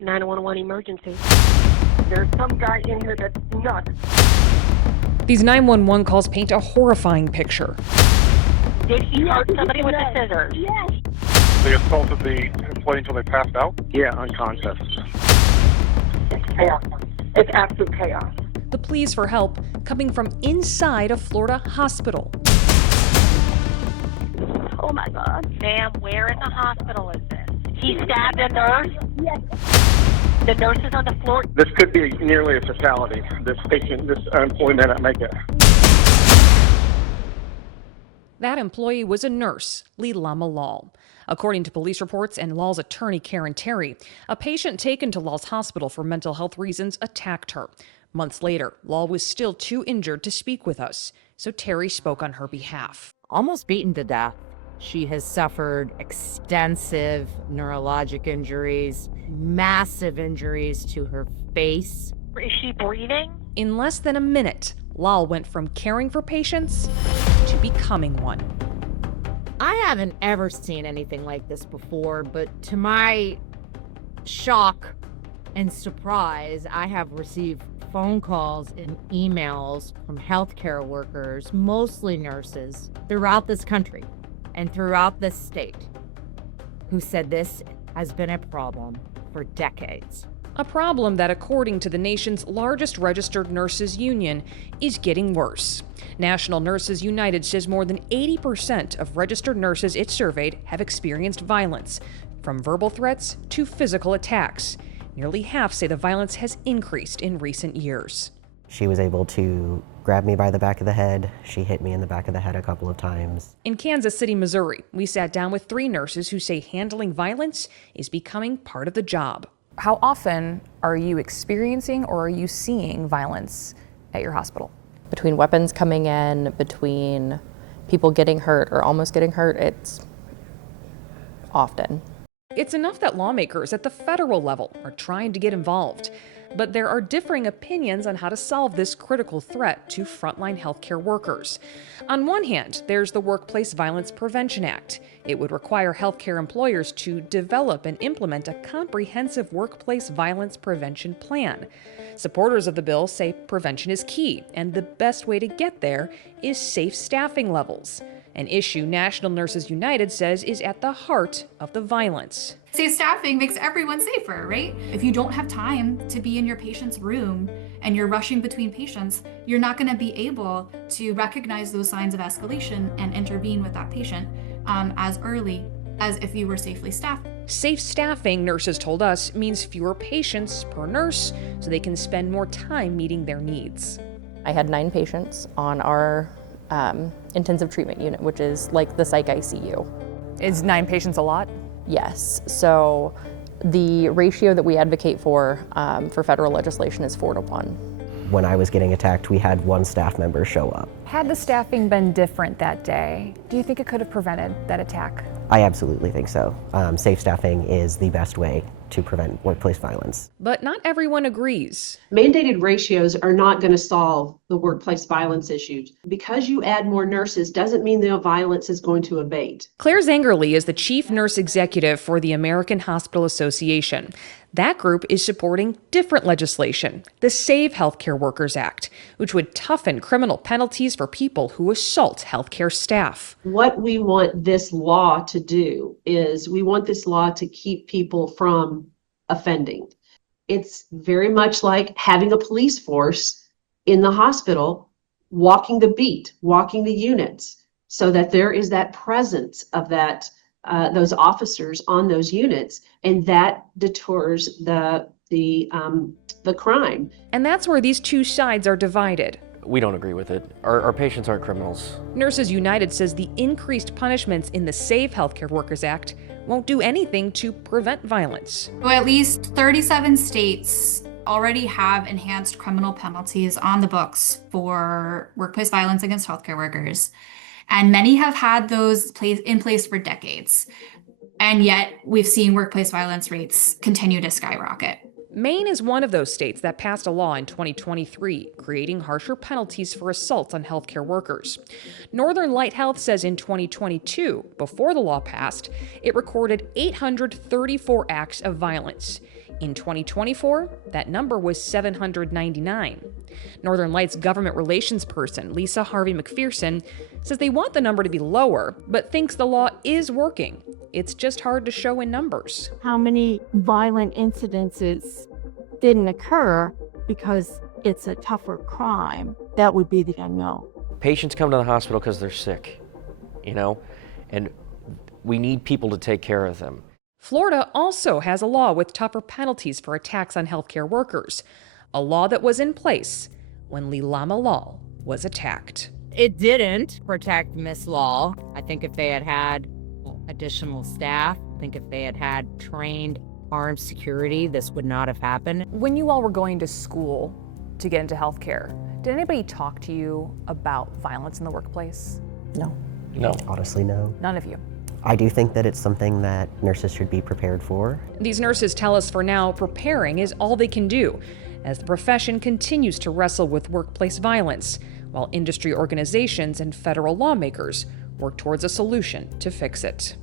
911 emergency. There's some guy in here that's nuts. These 911 calls paint a horrifying picture. Did he hurt somebody with the scissors? Yes. They assaulted the employee until they passed out? Yeah, unconscious. It's chaos. It's absolute chaos. The pleas for help coming from inside a Florida hospital. Oh my God. Ma'am, where in the hospital is this? He stabbed a nurse? Yes. The nurse is on the floor? This could be nearly a fatality. This patient, this employee may not make it. That employee was a nurse, Lama Lal. According to police reports and Lal's attorney, Karen Terry, a patient taken to Lal's hospital for mental health reasons attacked her. Months later, Lal was still too injured to speak with us, so Terry spoke on her behalf. Almost beaten to death. She has suffered extensive neurologic injuries, massive injuries to her face. Is she breathing? In less than a minute, Lal went from caring for patients to becoming one. I haven't ever seen anything like this before, but to my shock and surprise, I have received phone calls and emails from healthcare workers, mostly nurses, throughout this country and throughout this state, who said this has been a problem for decades. A problem that, according to the nation's largest registered nurses union, is getting worse. National Nurses United says more than 80% of registered nurses it surveyed have experienced violence, from verbal threats to physical attacks. Nearly half say the violence has increased in recent years. She was able to grab me by the back of the head. She hit me in the back of the head a couple of times. In Kansas City, Missouri, we sat down with 3 nurses who say handling violence is becoming part of the job. How often are you experiencing or are you seeing violence at your hospital? Between weapons coming in, between people getting hurt or almost getting hurt, it's often. It's enough that lawmakers at the federal level are trying to get involved. But there are differing opinions on how to solve this critical threat to frontline healthcare workers. On one hand, there's the Workplace Violence Prevention Act. It would require healthcare employers to develop and implement a comprehensive workplace violence prevention plan. Supporters of the bill say prevention is key, and the best way to get there is safe staffing levels, an issue National Nurses United says is at the heart of the violence. Safe staffing makes everyone safer, right? If you don't have time to be in your patient's room and you're rushing between patients, you're not going to be able to recognize those signs of escalation and intervene with that patient as early as if you were safely staffed. Safe staffing, nurses told us, means fewer patients per nurse so they can spend more time meeting their needs. I had 9 patients on our intensive treatment unit, which is like the psych ICU. Is 9 patients a lot? Yes, so the ratio that we advocate for federal legislation is 4 to 1. When I was getting attacked, we had 1 staff member show up. Had the staffing been different that day, do you think it could have prevented that attack? I absolutely think so. Safe staffing is the best way to prevent workplace violence. But not everyone agrees. Mandated ratios are not going to solve the workplace violence issues. Because you add more nurses doesn't mean the violence is going to abate. Claire Zangerly is the chief nurse executive for the American Hospital Association. That group is supporting different legislation, the Save Healthcare Workers Act, which would toughen criminal penalties for people who assault healthcare staff. What we want this law to do is we want this law to keep people from offending. It's very much like having a police force in the hospital, walking the beat, walking the units, so that there is that presence of that those officers on those units, and that deters the crime. And that's where these two sides are divided. We don't agree with it. Our patients aren't criminals. Nurses United says the increased punishments in the Save Healthcare Workers Act won't do anything to prevent violence. So at least 37 states already have enhanced criminal penalties on the books for workplace violence against healthcare workers. And many have had those in place for decades. And yet we've seen workplace violence rates continue to skyrocket. Maine is one of those states that passed a law in 2023, creating harsher penalties for assaults on healthcare workers. Northern Light Health says in 2022, before the law passed, it recorded 834 acts of violence. In 2024, that number was 799. Northern Light's government relations person, Lisa Harvey McPherson, says they want the number to be lower, but thinks the law is working. It's just hard to show in numbers. How many violent incidences didn't occur because it's a tougher crime? That would be the unknown. Patients come to the hospital because they're sick, and we need people to take care of them. Florida also has a law with tougher penalties for attacks on healthcare workers, a law that was in place when Leilama Lal was attacked. It didn't protect Miss Law. I think if they had had additional staff, I think if they had had trained armed security, this would not have happened. When you all were going to school to get into healthcare, did anybody talk to you about violence in the workplace? No. No. Honestly, no. None of you. I do think that it's something that nurses should be prepared for. These nurses tell us for now, preparing is all they can do, as the profession continues to wrestle with workplace violence, while industry organizations and federal lawmakers work towards a solution to fix it.